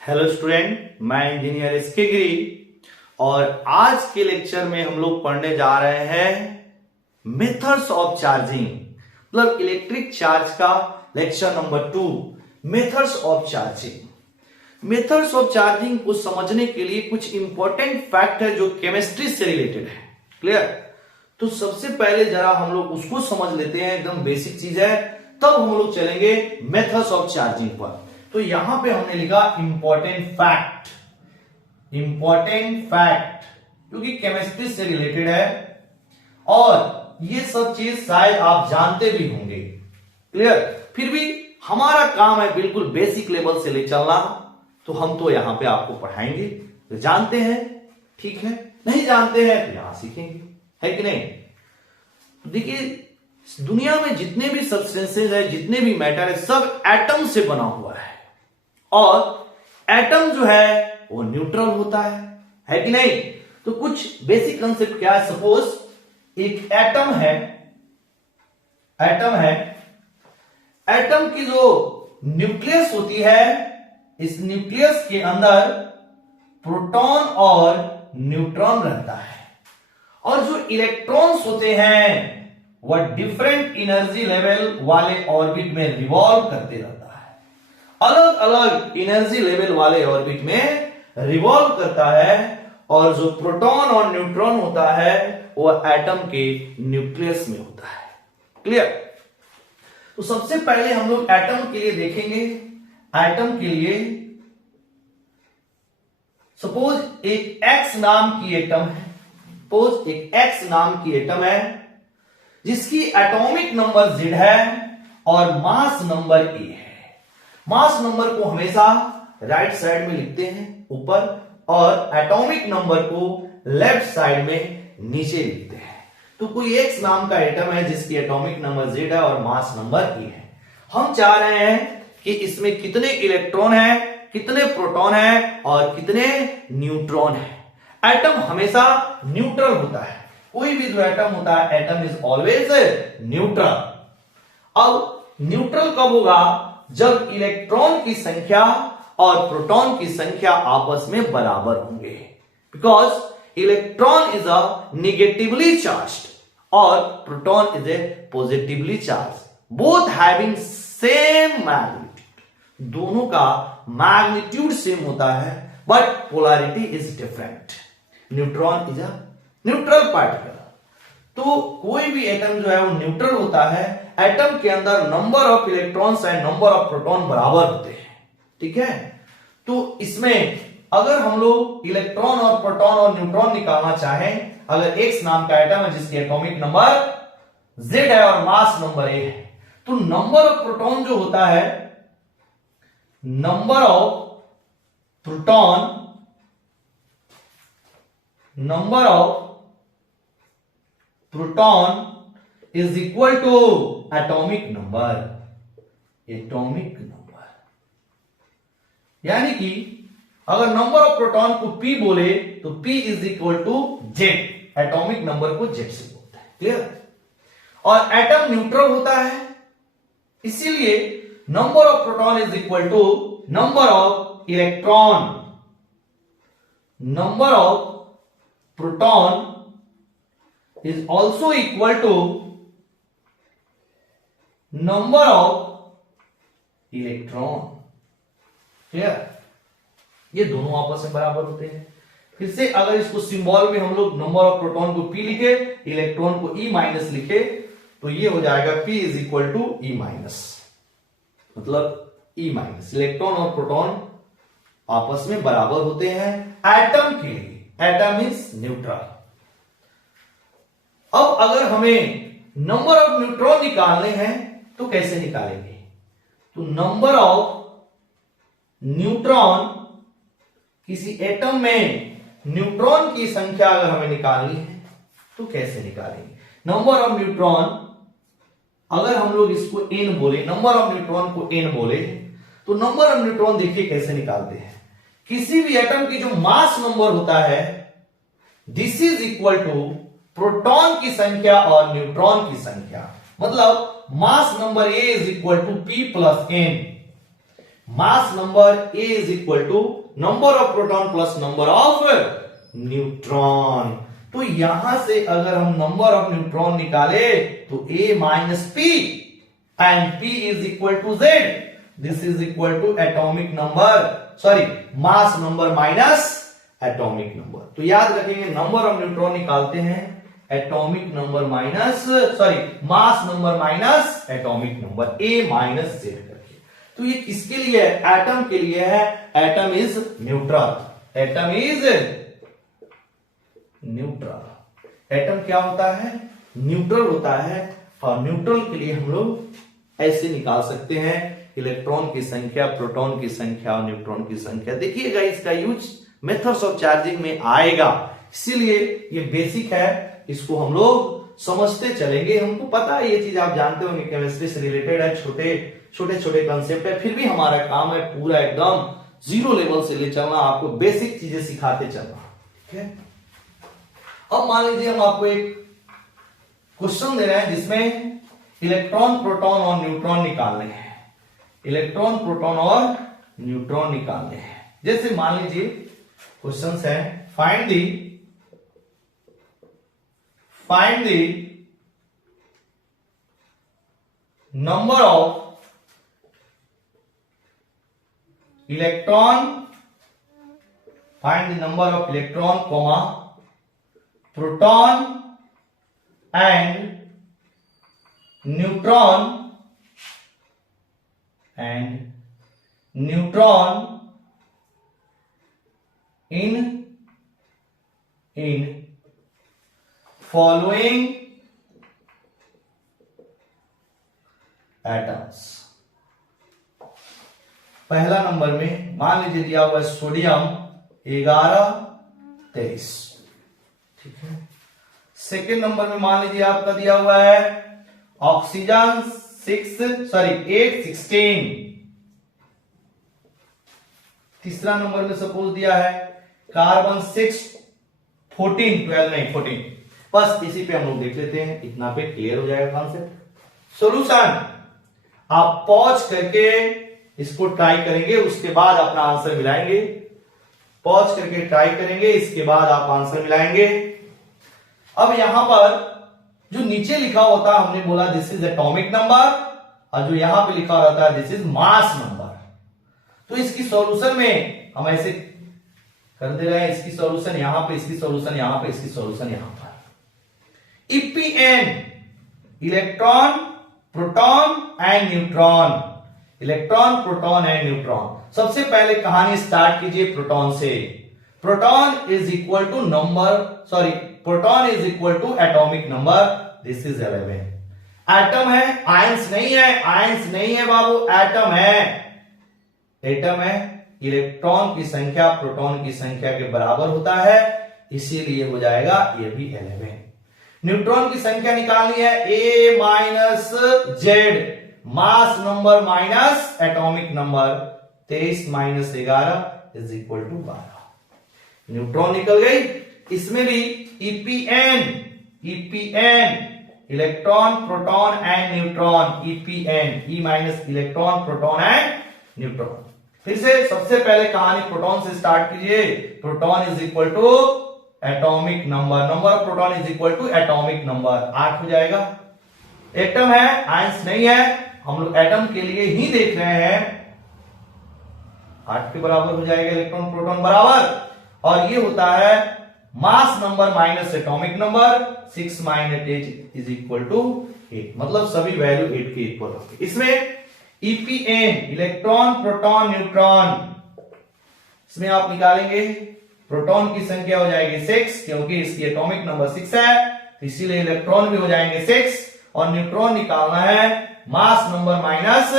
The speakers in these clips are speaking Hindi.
हेलो स्टूडेंट, मैं इंजीनियर एसके गिरी और आज के लेक्चर में हम लोग पढ़ने जा रहे हैं मेथड्स ऑफ चार्जिंग, मतलब इलेक्ट्रिक चार्ज का lecture number 2, methods of charging. Methods of charging को समझने के लिए कुछ इंपॉर्टेंट फैक्ट है जो केमिस्ट्री से रिलेटेड है। क्लियर? तो सबसे पहले जरा हम लोग उसको समझ लेते हैं, एकदम बेसिक चीज है, तब हम लोग चलेंगे मेथड्स ऑफ चार्जिंग पर। तो यहां पे हमने लिखा इंपॉर्टेंट फैक्ट, इंपॉर्टेंट फैक्ट, क्योंकि केमिस्ट्री से रिलेटेड है और ये सब चीज शायद आप जानते भी होंगे। क्लियर? फिर भी हमारा काम है बिल्कुल बेसिक लेवल से ले चलना, तो हम तो यहां पे आपको पढ़ाएंगे। तो जानते हैं, ठीक है, नहीं जानते हैं तो यहां सीखेंगे, है कि नहीं? देखिए, दुनिया में जितने भी सब्सटेंसेस है, जितने भी मैटर है, सब एटम से बना हुआ है और एटम जो है वो न्यूट्रल होता है कि नहीं? तो कुछ बेसिक कंसेप्ट क्या है? सपोज एक एटम है, एटम की जो न्यूक्लियस होती है, इस न्यूक्लियस के अंदर प्रोटॉन और न्यूट्रॉन रहता है और जो इलेक्ट्रॉन्स होते हैं वह डिफरेंट एनर्जी लेवल वाले ऑर्बिट में रिवॉल्व करते रहता है, अलग अलग एनर्जी लेवल वाले ऑर्बिट में रिवॉल्व करता है और जो प्रोटॉन और न्यूट्रॉन होता है वह एटम के न्यूक्लियस में होता है। क्लियर? तो सबसे पहले हम लोग एटम के लिए देखेंगे। एटम के लिए सपोज एक एक्स नाम की एटम है, सपोज एक एक्स नाम की एटम है जिसकी एटॉमिक नंबर Z है और मास नंबर A है। मास नंबर को हमेशा राइट साइड में लिखते हैं ऊपर और एटॉमिक नंबर को लेफ्ट साइड में नीचे लिखते हैं। तो कोई एक्स नाम का एटम है जिसकी एटॉमिक नंबर Z है और मास नंबर A है। हम चाह रहे हैं कि इसमें कितने इलेक्ट्रॉन है, कितने प्रोटॉन है और कितने न्यूट्रॉन है। एटम हमेशा न्यूट्रल होता है, कोई भी जो एटम होता है, एटम इज ऑलवेज न्यूट्रल। अब न्यूट्रल कब होगा? जब इलेक्ट्रॉन की संख्या और प्रोटॉन की संख्या आपस में बराबर होंगे, because electron is a negatively charged और proton is a positively charge, both having same magnitude. दोनों का मैग्नीट्यूड सेम होता है but polarity is different. Neutron is a neutral particle. तो कोई भी एटम जो है वो न्यूट्रल होता है। एटम के अंदर number of electrons and number of proton बराबर होते हैं, ठीक है? तो इसमें अगर हम लोग इलेक्ट्रॉन और प्रोटॉन और न्यूट्रॉन निकालना चाहें, अगर एक्स नाम का एटम है जिसकी एटॉमिक नंबर Z है और मास नंबर A है, तो नंबर ऑफ प्रोटॉन जो होता है, number of proton, number of proton is equal to atomic number, atomic number. यानी कि अगर नंबर ऑफ प्रोटॉन को P बोले तो P is equal to Z, atomic number को Z से बोलते हैं। क्लियर? और एटम न्यूट्रल होता है, इसीलिए number of proton is equal to number of electron, number of proton is also equal to number of electron। Clear? ये दोनों आपस में बराबर होते हैं। फिर से अगर इसको सिंबल में हम लोग नंबर ऑफ प्रोटॉन को P लिखे, इलेक्ट्रॉन को E माइनस लिखे, तो ये हो जाएगा P is equal to E minus, मतलब E माइनस। इलेक्ट्रॉन और प्रोटॉन आपस में बराबर होते हैं एटम के लिए। Atom is neutral. अब अगर हमें नंबर ऑफ न्यूट्रॉन निकालने हैं तो कैसे निकालेंगे? तो नंबर ऑफ न्यूट्रॉन, किसी एटम में न्यूट्रॉन की संख्या अगर हमें निकालनी है तो कैसे निकालेंगे? नंबर ऑफ न्यूट्रॉन, अगर हम लोग इसको n बोले, नंबर ऑफ न्यूट्रॉन को n बोले, तो नंबर ऑफ न्यूट्रॉन देखिए कैसे निकालते हैं। किसी भी एटम की जो मास नंबर होता है, this is equal to proton की संख्या और न्यूट्रॉन की संख्या, मतलब mass number A is equal to P plus N। Mass number A is equal to number of proton plus number of neutron. तो यहां से अगर हम नंबर ऑफ न्यूट्रॉन निकाले तो a minus p and p is equal to z, this is equal to atomic number, sorry mass number minus atomic number. तो याद रखेंगे नंबर ऑफ न्यूट्रॉन निकालते हैं atomic number minus, sorry mass number minus atomic number, a minus z करके। तो ये किसके लिए है? एटम के लिए है। Atom is neutral, atom is neutral. Atom क्या होता है? न्यूट्रल होता है। और न्यूट्रल के लिए हम लोग ऐसे निकाल सकते हैं इलेक्ट्रॉन की संख्या, प्रोटॉन की संख्या और न्यूट्रॉन की संख्या। देखिएगा इसका यूज मेथड्स ऑफ चार्जिंग में आएगा, इसीलिए ये बेसिक है, इसको हम लोग समझते चलेंगे। हमको पता है ये चीज, आप जानते होंगे केमिस्ट्री से रिलेटेड है, छोटे छोटे कंसेप्ट है, फिर भी हमारा काम है पूरा एकदम जीरो लेवल से ले चलना, आपको बेसिक चीजें सिखाते चलना। ठीक है, अब मान लीजिए हम आपको एक क्वेश्चन दे रहे हैं जिसमें इलेक्ट्रॉन, प्रोटॉन और न्यूट्रॉन निकालने हैं। इलेक्ट्रॉन, प्रोटॉन और न्यूट्रॉन निकालने हैं। जैसे मान लीजिए क्वेश्चन है find the number of electron, find the number of electron comma proton and neutron in following atoms। पहला नंबर में मान लीजिए दिया हुआ है सोडियम 11, 23, ठीक है। सेकेंड नंबर में मान लीजिए आपका दिया हुआ है ऑक्सीजन 8, 16। तीसरा नंबर में सपोज दिया है कार्बन 6, 14, 12 नहीं 14। बस इसी पे हम लोग देख लेते हैं, इतना पे क्लियर हो जाएगा कॉन्सेप्ट। सॉल्यूशन आप पॉज करके इसको ट्राई करेंगे, उसके बाद अपना आंसर मिलाएंगे। पॉज करके ट्राई करेंगे, इसके बाद आप आंसर मिलाएंगे। अब यहां पर जो नीचे लिखा होता है, हमने बोला दिस इज एटॉमिक नंबर, और जो यहां पे लिखा रहता है दिस इज मास नंबर। तो इसकी सॉल्यूशन में हम ऐसे कर दे रहे हैं, इसकी सॉल्यूशन यहां पे, इसकी सॉल्यूशन यहां पे, इसकी सॉल्यूशन यहां पर। EPN electron, proton and neutron, electron, proton and neutron. सबसे पहले कहानी स्टार्ट कीजिए प्रोटॉन से। Proton is equal to proton is equal to atomic number, this is 11। Atom है, आयंस नहीं है, आयंस नहीं है बाबू, एटम है, एटम है। इलेक्ट्रॉन की संख्या प्रोटॉन की संख्या के बराबर होता है, इसीलिए हो जाएगा ये भी 11। न्यूट्रॉन की संख्या निकालनी है a minus z, mass number minus atomic number, 23 minus 11 is equal to 12। Neutron निकल गई। इसमें भी EPN electron, proton and neutron, EPN, e minus electron, proton and neutron. फिर से सबसे पहले कहानी प्रोटॉन से स्टार्ट कीजिए। Proton is equal to atomic number, number of proton is equal to atomic number, 8 हो जाएगा। एटम है, आयंस नहीं है, हम लोग एटम के लिए ही देख रहे हैं, 8 के बराबर हो जाएगा इलेक्ट्रॉन प्रोटॉन बराबर। और ये होता है mass number minus atomic number, 6 minus 8 is equal to 8, मतलब सभी वैल्यू 8 के इक्वल होगी। इसमें ईपीएन इलेक्ट्रॉन, प्रोटॉन, न्यूट्रॉन, इसमें आप निकालेंगे प्रोटॉन की संख्या हो जाएगी 6, क्योंकि इसकी एटॉमिक नंबर 6 है, तो इसीलिए इलेक्ट्रॉन भी हो जाएंगे 6। और न्यूट्रॉन निकालना है mass number minus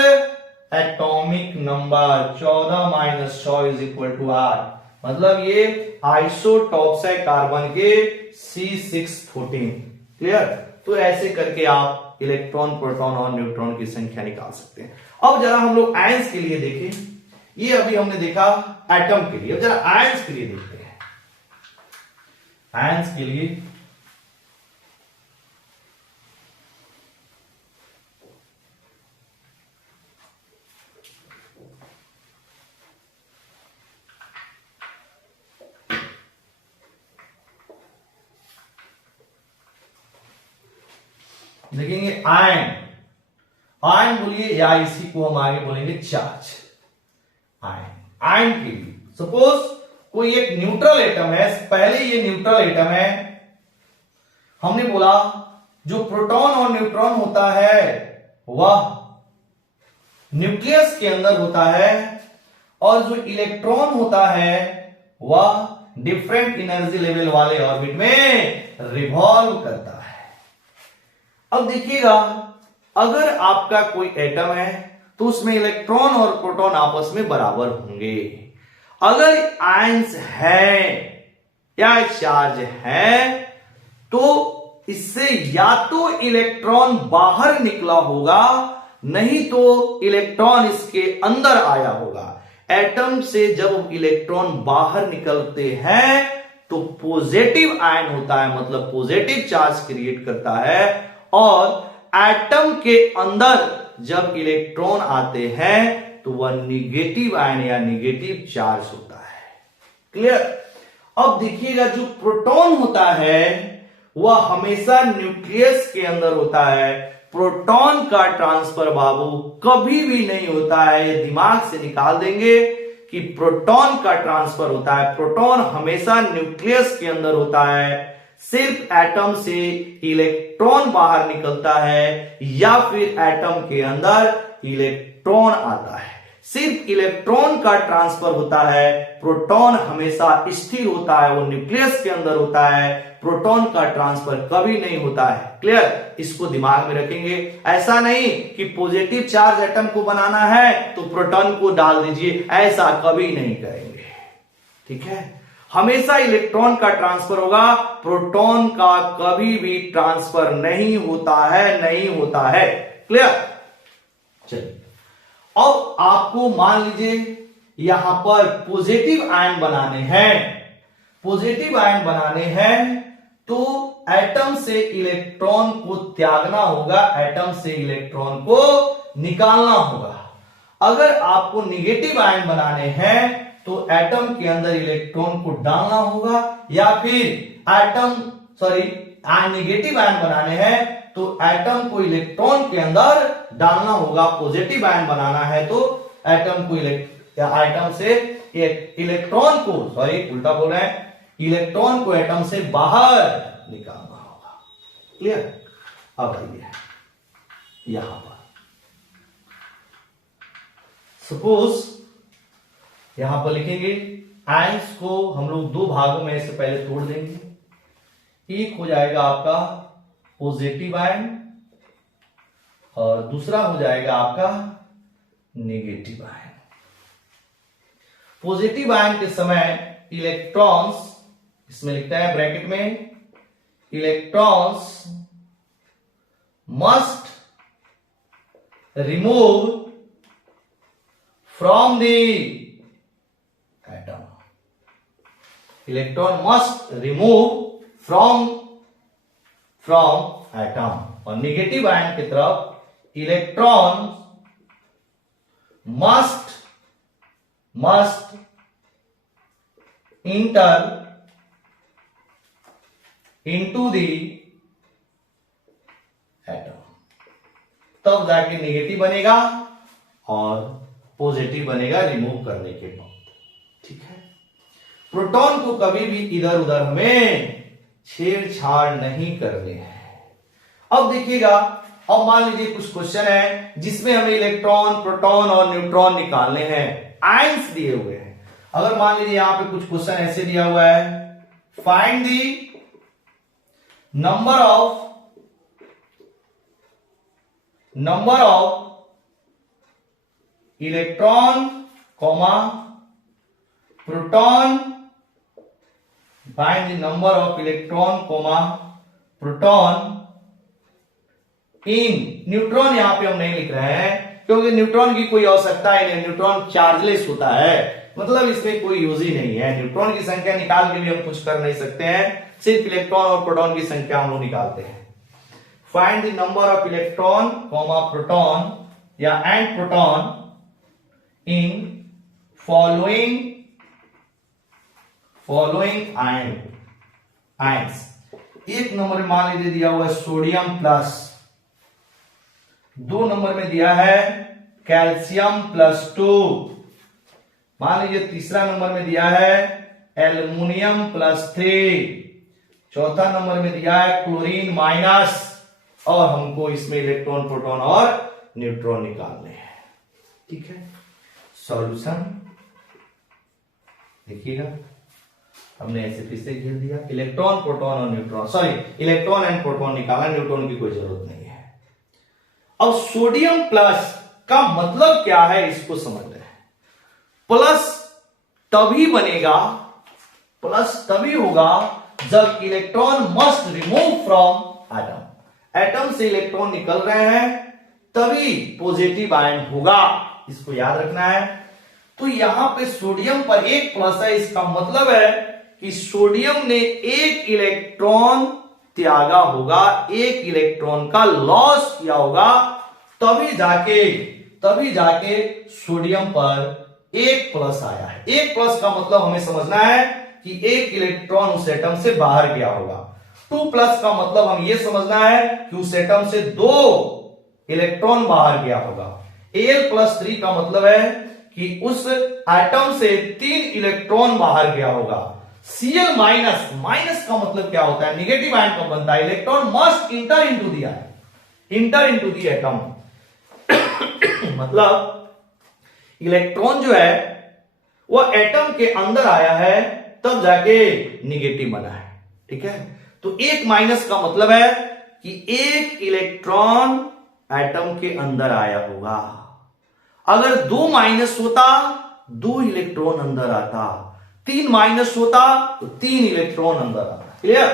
atomic number, 14 minus 6 is equal to 8, मतलब ये आइसोटॉप्स है कार्बन के C614। क्लियर? तो ऐसे करके आप इलेक्ट्रॉन, प्रोटॉन और न्यूट्रॉन की संख्या निकाल सकते हैं। अब जरा हम लोग आयंस के लिए देखें, ये अभी हमने देखा एटम के लिए, अब जरा आयंस के लिए देखते हैं। आयंस के लिए देखेंगे आयन, आयन बोलिए या इसी को हम आगे बोलेंगे चार्ज। आयन, आयन के लिए सपोज कोई एक न्यूट्रल एटम है, पहले ये न्यूट्रल एटम है, हमने बोला जो प्रोटॉन और न्यूट्रॉन होता है वह न्यूक्लियस के अंदर होता है और जो इलेक्ट्रॉन होता है वह डिफरेंट एनर्जी लेवल वाले ऑर्बिट में रिवॉल्व करता है। अब देखिएगा, अगर आपका कोई एटम है तो उसमें इलेक्ट्रॉन और प्रोटॉन आपस में बराबर होंगे। अगर आयंस है या चार्ज है तो इससे या तो इलेक्ट्रॉन बाहर निकला होगा, नहीं तो इलेक्ट्रॉन इसके अंदर आया होगा। एटम से जब इलेक्ट्रॉन बाहर निकलते हैं तो पॉजिटिव आयन होता है, मतलब पॉजिटिव चार्ज क्रिएट करता है, और एटम के अंदर जब इलेक्ट्रॉन आते हैं तो वह निगेटिव आयन या निगेटिव चार्ज होता है। क्लियर? अब देखिएगा, जो प्रोटॉन होता है वह हमेशा न्यूक्लियस के अंदर होता है। प्रोटॉन का ट्रांसफर बाबू कभी भी नहीं होता है, ये दिमाग से निकाल देंगे कि प्रोटॉन का ट्रांसफर होता है। प्रोटॉन हमेशा न्यूक्लियस के अंदर होता है, सिर्फ एटम से इलेक्ट्रॉन बाहर निकलता है या फिर एटम के अंदर इलेक्ट्रॉन आता है। सिर्फ इलेक्ट्रॉन का ट्रांसफर होता है, प्रोटॉन हमेशा स्थिर होता है, वो न्यूक्लियस के अंदर होता है, प्रोटॉन का ट्रांसफर कभी नहीं होता है। क्लियर? इसको दिमाग में रखेंगे। ऐसा नहीं कि पॉजिटिव चार्ज एटम को बनाना है तो प्रोटॉन को डाल दीजिए, ऐसा कभी नहीं करेंगे। ठीक है? हमेशा इलेक्ट्रॉन का ट्रांसफर होगा, प्रोटॉन का कभी भी ट्रांसफर नहीं होता है, नहीं होता है। क्लियर? चलिए, अब आपको मान लीजिए यहां पर पॉजिटिव आयन बनाने हैं, पॉजिटिव आयन बनाने हैं तो एटम से इलेक्ट्रॉन को त्यागना होगा, एटम से इलेक्ट्रॉन को निकालना होगा। अगर आपको निगेटिव आयन बनाने हैं तो एटम के अंदर इलेक्ट्रॉन को डालना होगा, या फिर निगेटिव आयन बनाने हैं तो एटम को इलेक्ट्रॉन के अंदर डालना होगा। पॉजिटिव आयन बनाना है तो एटम से इलेक्ट्रॉन को, उल्टा बोल रहे हैं, इलेक्ट्रॉन को एटम से बाहर निकालना होगा। क्लियर? अब आइए यहां पर सपोज यहां पर लिखेंगे आयंस को हम लोग दो भागों में से पहले तोड़ देंगे। एक हो जाएगा आपका पॉजिटिव आयन और दूसरा हो जाएगा आपका नेगेटिव आयन। पॉजिटिव आयन के समय इलेक्ट्रॉन्स, इसमें लिखता है ब्रैकेट में, electrons must remove from the atom. Electron must remove from atom. और नेगेटिव आयन की तरफ electron must inter into the atom, तब जाके नेगेटिव बनेगा और पॉजिटिव बनेगा रिमूव करने के बाद। ठीक है? प्रोटॉन को कभी भी इधर उधर हमें छेड़छाड़ नहीं करने हैं। अब देखिएगा, अब मान लीजिए कुछ क्वेश्चन है जिसमें हमें इलेक्ट्रॉन, प्रोटॉन और न्यूट्रॉन निकालने हैं, आयंस दिए हुए हैं। अगर मान लीजिए यहां पे कुछ क्वेश्चन ऐसे दिया हुआ है, find the number of electron comma proton, find the number of electron comma proton in neutron. यहां पे हम नहीं लिख रहे हैं क्योंकि न्यूट्रॉन की कोई आवश्यकता ही नहीं, न्यूट्रॉन चार्जलेस होता है, मतलब इसमें कोई यूज ही नहीं है। न्यूट्रॉन की संख्या निकाल के भी हम कुछ कर नहीं सकते हैं, सिर्फ इलेक्ट्रॉन और प्रोटॉन की संख्या हम लोग निकालते हैं। Find the number of electron comma proton या and proton in following ions. एक नंबर मान लीजिए दिया हुआ है सोडियम प्लस 2 नंबर में दिया है कैल्शियम +2। मान लीजिए तीसरा नंबर में दिया है एल्युमिनियम +3। चौथा नंबर में दिया है क्लोरीन -। और हमको इसमें इलेक्ट्रॉन, प्रोटॉन और न्यूट्रॉन निकालने हैं। ठीक है, सॉल्यूशन देखिएगा, हमने ऐसे फिर से घेर दिया। इलेक्ट्रॉन, प्रोटॉन और neutron, sorry electron and proton निकाला, न्यूट्रॉन की कोई जरूरत नहीं है। अब सोडियम प्लस का मतलब क्या है इसको समझ रहे हैं। प्लस तभी बनेगा, प्लस तभी होगा जब electron must remove from atom. Atom से इलेक्ट्रॉन निकल रहे हैं तभी पॉजिटिव आयन होगा, इसको याद रखना है। तो यहां पे सोडियम पर एक प्लस है, इसका मतलब है कि सोडियम ने एक इलेक्ट्रॉन त्यागा होगा, एक इलेक्ट्रॉन का लॉस किया होगा, तभी जाके सोडियम पर एक प्लस आया है। एक प्लस का मतलब हमें समझना है कि एक इलेक्ट्रॉन उस एटम से बाहर गया होगा। 2 प्लस का मतलब हम ये समझना है कि उस एटम से 2 इलेक्ट्रॉन बाहर गया होगा। Al+3 का मतलब है कि उस एटम से 3 इलेक्ट्रॉन बाहर गया होगा। Cl-, माइनस का मतलब क्या होता है, निगेटिव आयन कब बनता है, electron must inter into the atom. मतलब इलेक्ट्रॉन जो है वह एटम के अंदर आया है तब जाके निगेटिव बना है। ठीक है, तो एक माइनस का मतलब है कि एक इलेक्ट्रॉन एटम के अंदर आया होगा। अगर 2 माइनस होता 2 इलेक्ट्रॉन अंदर आता, 3 माइनस होता तो 3 इलेक्ट्रॉन अंदर आता। क्लियर।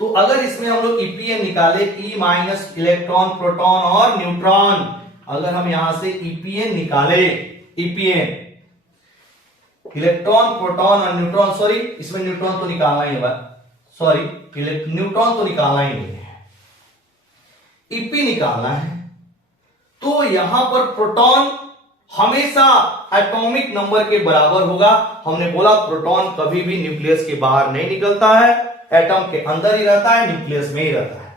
तो अगर इसमें हम लोग ईपीएन निकाले, ई माइनस इलेक्ट्रॉन, प्रोटॉन और न्यूट्रॉन, अगर हम यहां से ईपीएन निकाले, ईपीएन इलेक्ट्रॉन, प्रोटॉन और न्यूट्रॉन, सॉरी इसमें न्यूट्रॉन तो निकालना ही है, सॉरी न्यूट्रॉन तो निकालना ही नहीं है, ईपी निकालना है। तो यहां पर प्रोटॉन हमेशा एटॉमिक नंबर के बराबर होगा। हमने बोला प्रोटॉन कभी भी न्यूक्लियस के बाहर नहीं निकलता है, एटम के अंदर ही रहता है, न्यूक्लियस में ही रहता है।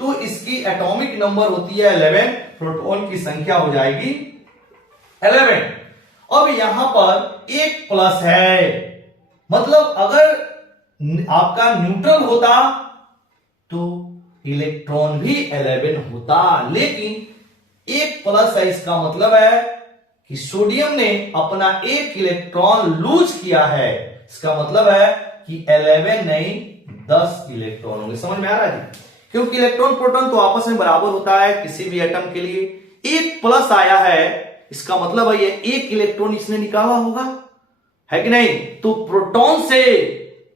तो इसकी एटॉमिक नंबर होती है 11, प्रोटॉन की संख्या हो जाएगी 11। अब यहां पर एक प्लस है, मतलब अगर आपका न्यूट्रल होता तो इलेक्ट्रॉन भी 11 होता, लेकिन एक प्लस है, इसका मतलब है कि सोडियम ने अपना एक इलेक्ट्रॉन लूज किया है। इसका मतलब है कि 11 नहीं 10 इलेक्ट्रॉन होंगे। समझ में आ रहा है जी? क्योंकि इलेक्ट्रॉन प्रोटॉन तो आपस में बराबर होता है किसी भी एटम के लिए। एक प्लस आया है, इसका मतलब है ये एक इलेक्ट्रॉन इसने निकाला होगा, है कि नहीं। तो प्रोटॉन से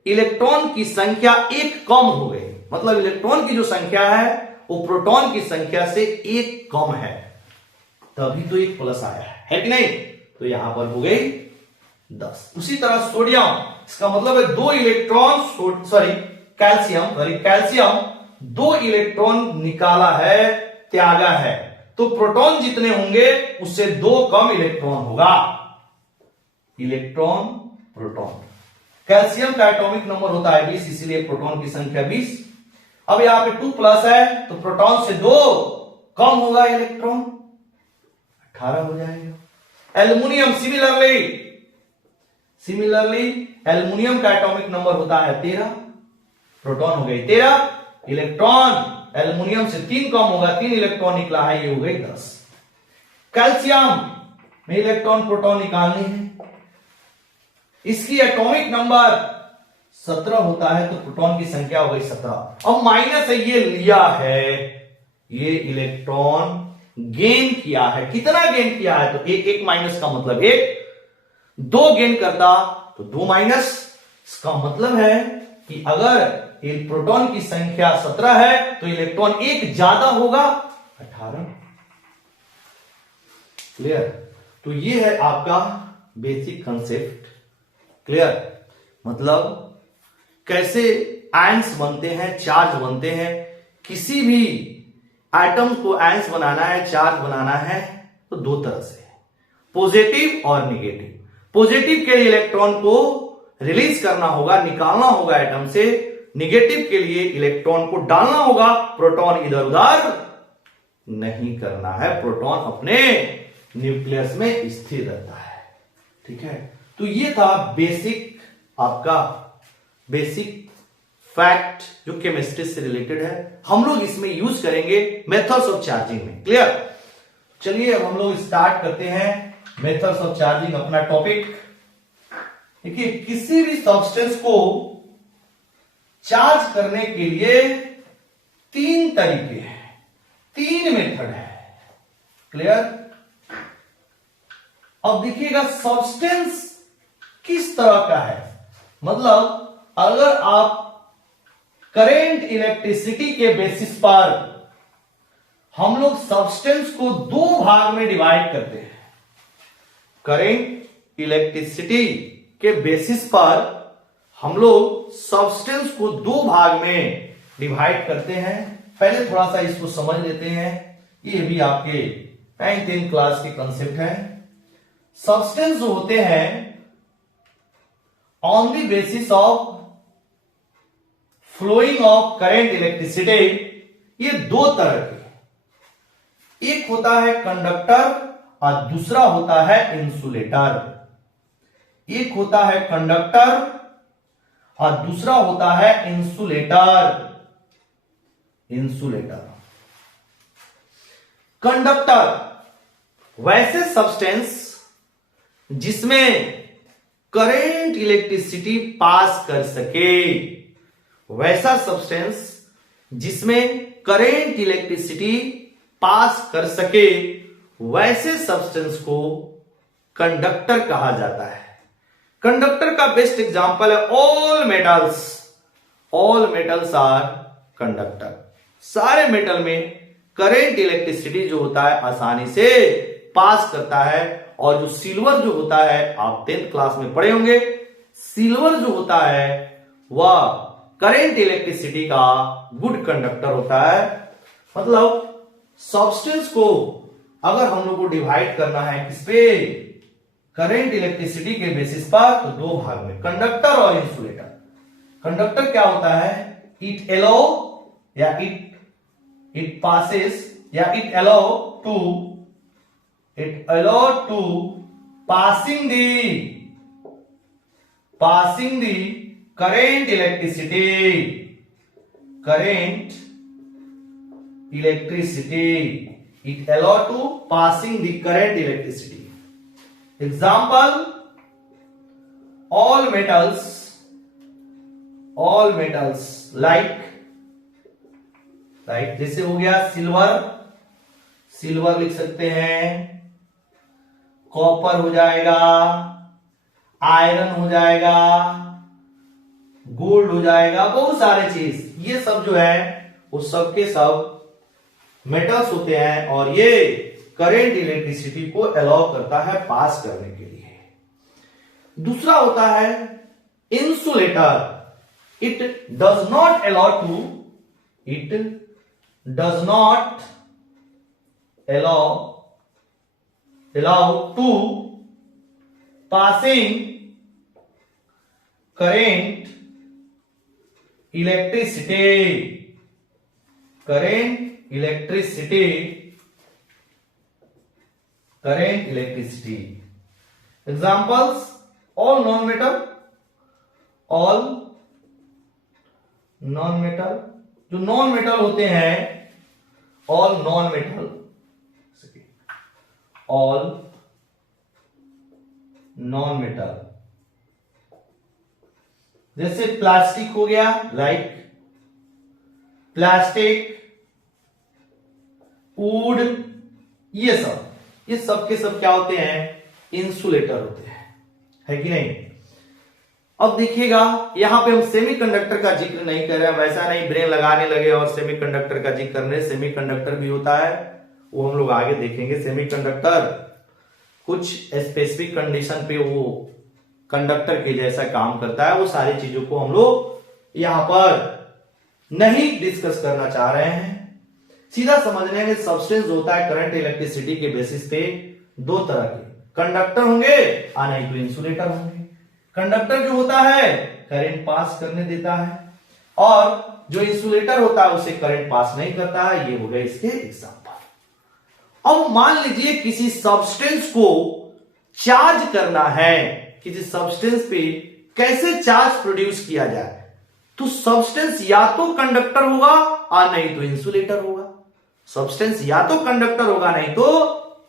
इलेक्ट्रॉन की संख्या एक कम हो गई, मतलब इलेक्ट्रॉन की जो संख्या है वो प्रोटॉन की संख्या से एक कम है, तभी तो एक प्लस आया है कि नहीं। तो यहां पर हो गई 10। उसी तरह सोडियम, इसका मतलब है 2 इलेक्ट्रॉन, कैल्शियम 2 इलेक्ट्रॉन निकाला है, त्यागा है, तो प्रोटॉन जितने होंगे उससे 2 कम इलेक्ट्रॉन होगा। इलेक्ट्रॉन, प्रोटॉन, कैल्शियम का एटॉमिक नंबर होता है 20, इसीलिए प्रोटॉन की संख्या 20। अब यहां पे 2 प्लस है तो प्रोटॉन से 2 कम होगा, इलेक्ट्रॉन 18 हो जाएगा। एल्युमिनियम सिमिलरली एल्युमिनियम का एटॉमिक नंबर होता है 13, प्रोटॉन हो गई 13, इलेक्ट्रॉन एल्युमिनियम से 3 कम होगा, 3 इलेक्ट्रॉन निकला है, ये हो गई 10। कैल्शियम में इलेक्ट्रॉन प्रोटॉन निकालने हैं, इसकी एटॉमिक नंबर 17 होता है, तो प्रोटॉन की संख्या हो गई 17। अब माइनस है, ये लिया है, ये इलेक्ट्रॉन गेन किया है। कितना गेन किया है, तो एक माइनस का मतलब 1, 2 गेन करता तो 2 माइनस। इसका मतलब है कि अगर प्रोटॉन की संख्या 17 है तो इलेक्ट्रॉन एक ज्यादा होगा, 18। क्लियर। तो ये है आपका बेसिक कंसेप्ट। क्लियर, मतलब कैसे आयंस बनते हैं, चार्ज बनते हैं। किसी भी एटम को आयंस बनाना है, चार्ज बनाना है, तो 2 तरह से, पॉजिटिव और निगेटिव। पॉजिटिव के लिए इलेक्ट्रॉन को रिलीज करना होगा, निकालना होगा एटम से। निगेटिव के लिए इलेक्ट्रॉन को डालना होगा, प्रोटॉन इधर उधर नहीं करना है, प्रोटॉन अपने न्यूक्लियस में स्थिर रहता है। ठीक है, तो ये था बेसिक आपका बेसिक फैक्ट जो केमिस्ट्री से रिलेटेड है, हम लोग इसमें यूज करेंगे मेथड्स ऑफ चार्जिंग में। क्लियर? चलिए अब हम लोग स्टार्ट करते हैं मेथड्स ऑफ चार्जिंग अपना टॉपिक। देखिए, किसी भी सब्सटेंस को चार्ज करने के लिए 3 तरीके हैं, 3 मेथड है। क्लियर? अब देखिएगा सब्सटेंस किस तरह का है, मतलब अगर आप करंट इलेक्ट्रिसिटी के बेसिस पर हम लोग सब्सटेंस को 2 भाग में डिवाइड करते हैं। करंट इलेक्ट्रिसिटी के बेसिस पर हम लोग सब्सटेंस को 2 भाग में डिवाइड करते हैं। पहले थोड़ा सा इसको समझ लेते हैं, ये भी आपके 9th 10th क्लास के कंसेप्ट है। सब्सटेंस जो होते हैं on the basis of flowing of current electricity, ये 2 तरह के, एक होता है कंडक्टर और दूसरा होता है इंसुलेटर। एक होता है कंडक्टर और दूसरा होता है इंसुलेटर। इंसुलेटर, कंडक्टर वैसे सब्सटेंस जिसमें करंट इलेक्ट्रिसिटी पास कर सके, वैसा सब्सटेंस जिसमें करंट इलेक्ट्रिसिटी पास कर सके, वैसे सब्सटेंस को कंडक्टर कहा जाता है। कंडक्टर का बेस्ट एग्जांपल है all metals. All metals are conductor. सारे मेटल में करंट इलेक्ट्रिसिटी जो होता है आसानी से पास करता है। और जो सिल्वर जो होता है, आप 10th क्लास में पढ़े होंगे, सिल्वर जो होता है वह करंट इलेक्ट्रिसिटी का गुड कंडक्टर होता है। मतलब सब्सटेंस को अगर हम लोग को डिवाइड करना है किस पे, करंट इलेक्ट्रिसिटी के बेसिस पर, तो 2 भाग में, कंडक्टर और इंसुलेटर। कंडक्टर क्या होता है, इट अलाउ या इट पासेस या it allow to passing the current electricity it allow to passing the current electricity. Example, all metals like जैसे हो गया सिल्वर लिख सकते हैं, कॉपर हो जाएगा, आयरन हो जाएगा, गोल्ड हो जाएगा, बहुत सारे चीज, ये सब जो है वो सब के सब मेटल्स होते हैं और ये करंट इलेक्ट्रिसिटी को अलाउ करता है पास करने के लिए। दूसरा होता है insulator. It does not allow to passing current electricity examples, all non-metal जो नॉन मेटल होते हैं, all non-metal जैसे प्लास्टिक हो गया, लाइक प्लास्टिक, वुड, ये सब के सब क्या होते हैं, इंसुलेटर होते हैं, है कि नहीं। अब देखिएगा यहां पे हम सेमीकंडक्टर का जिक्र नहीं कर रहे हैं, वैसा नहीं ब्रेन लगाने लगे और सेमीकंडक्टर का जिक्र करने। सेमीकंडक्टर भी होता है, वो हम लोग आगे देखेंगे। सेमीकंडक्टर कुछ स्पेसिफिक कंडीशन पे वो कंडक्टर के जैसा काम करता है। वो सारी चीजों को हम लोग यहां पर नहीं डिस्कस करना चाह रहे हैं। सीधा समझने में सब्सटेंस होता है करंट इलेक्ट्रिसिटी के बेसिस पे 2 तरह के, कंडक्टर होंगे और नहीं तो इंसुलेटर होंगे। कंडक्टर जो होता है करंट पास करने देता है और जो इंसुलेटर होता है उसे करंट पास नहीं करता है। ये हो गए इसके एग्जांपल। अब मान लीजिए किसी सब्सटेंस को चार्ज करना है, किसी सब्सटेंस पे कैसे चार्ज प्रोड्यूस किया जाए, तो सब्सटेंस या तो कंडक्टर होगा और नहीं तो इंसुलेटर होगा। सब्सटेंस या तो कंडक्टर होगा नहीं तो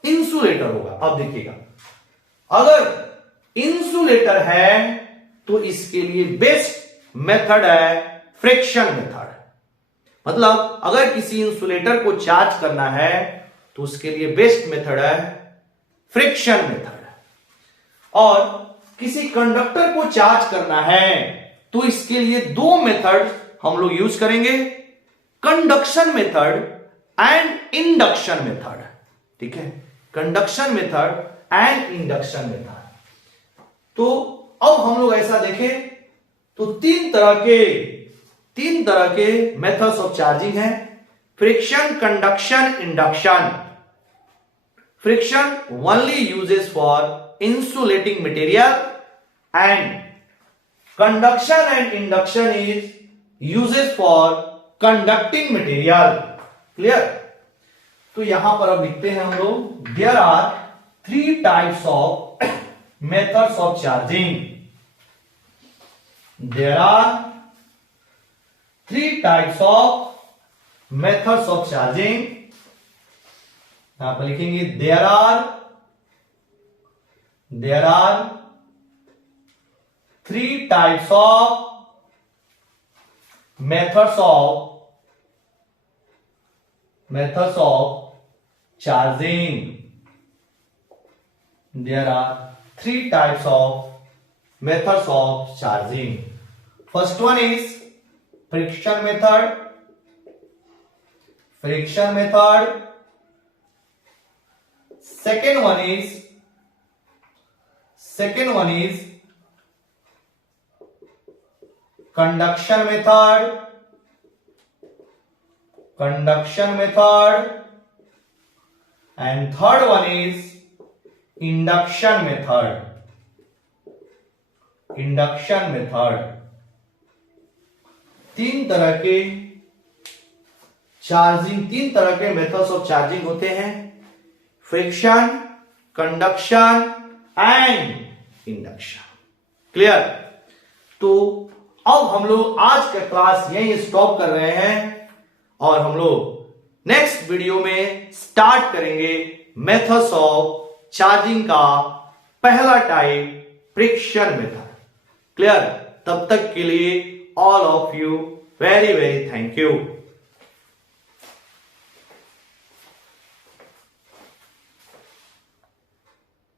इंसुलेटर होगा। अब देखिएगा, अगर इंसुलेटर है तो इसके लिए बेस्ट मेथड है फ्रिक्शन मेथड। मतलब अगर किसी इंसुलेटर को चार्ज करना है तो उसके लिए बेस्ट मेथड है फ्रिक्शन मेथड। और किसी कंडक्टर को चार्ज करना है तो इसके लिए दो मेथड हम लोग यूज करेंगे, conduction method and induction method. ठीक है, conduction method and induction method. तो अब हम लोग ऐसा देखें तो तीन तरह के मेथड्स ऑफ चार्जिंग है, friction, conduction, induction. Friction only uses for insulating material and conduction and induction is uses for conducting material. Clear? तो यहां पर अब लिखते हैं हम लोग, there are three types of methods of charging. There are three types of methods of charging. यहां पर लिखेंगे there are three types of methods of charging. There are three types of methods of charging. First one is friction method. Second one is conduction method, and third one is induction method. तीन तरह के मेथड्स ऑफ चार्जिंग होते हैं, friction, conduction and induction. Clear? तो अब हम लोग आज का क्लास यहीं स्टॉप कर रहे हैं और हम लोग नेक्स्ट वीडियो में स्टार्ट करेंगे मेथड्स ऑफ चार्जिंग का पहला टाइप फ्रिक्शन मेथड। क्लियर? तब तक के लिए all of you very very thank you.